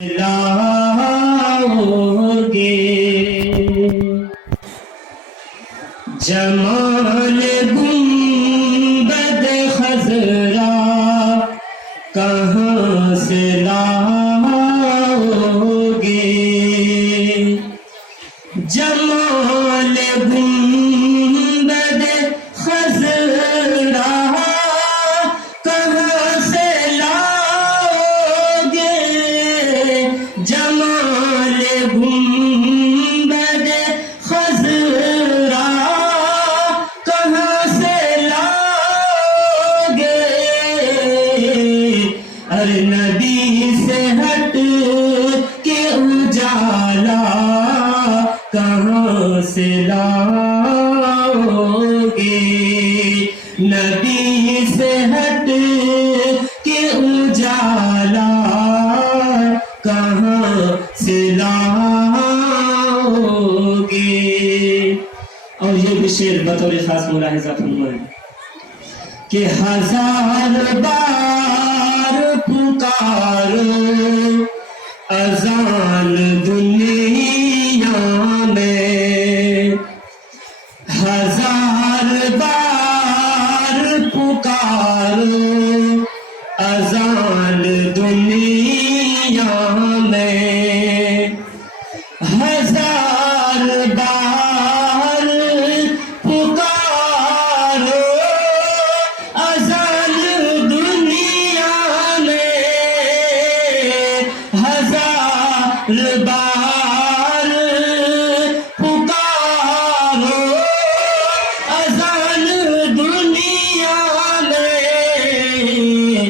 لاؤگے جمال گنبد خضرا کہاں سے لاؤگے جمال گنبد خضرا کہاں سے لاؤگے جمال گنبد خضرا کہاں سے لاؤگے ارے نبی سے ہٹ کے اجالا کہاں سے لاؤگے نبی سے ہٹ کے اجالا کہاں سے لاؤگے اور یہ بھی شعر بطور خاص ملاحظہ فرمائیں کہ ہزار بار پکارو اذان دنیا میں ہزار بار پکارو اذان دنیا میں ہزار بار پکارو اذان دنیا میں ہزار بار پکارو اذان دنیا میں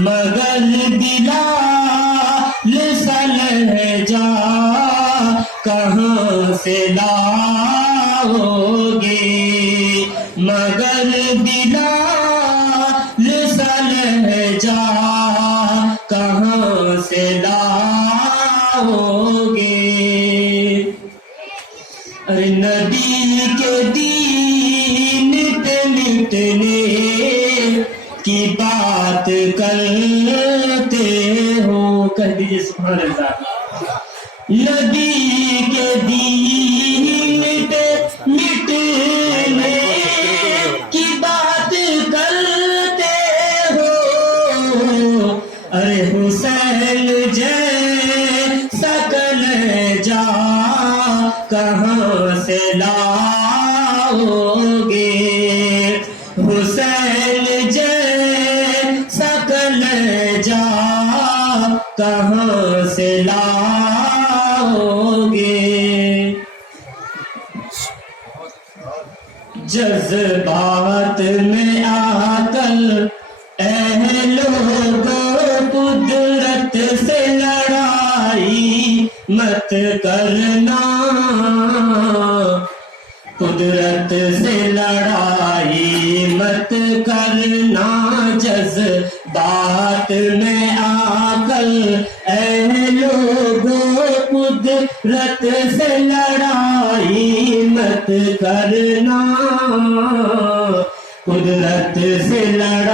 مگر بلال سا لہجہ کہاں سے لاؤگے مگر بلال سا لہجہ کہاں سے لاؤگے ارے نبی کے دین پہ مٹنے کی بات کرتے ہو کہہ دیجیے سبحان اللہ نبی کے دین پہ مٹنے کی بات کرتے ہو ارے حسین جیسا کلیجہ کہاں سے لاؤگے حسین جیسا کلیجہ کہاں سے لاؤگے جذبات میں آ کر اے لوگوں قدرت سے لڑائی مت کرنا قدرت سے لڑائی مت کرنا جذبات میں آ کر اے لوگوں قدرت سے لڑائی مت کرنا قدرت سے لڑائی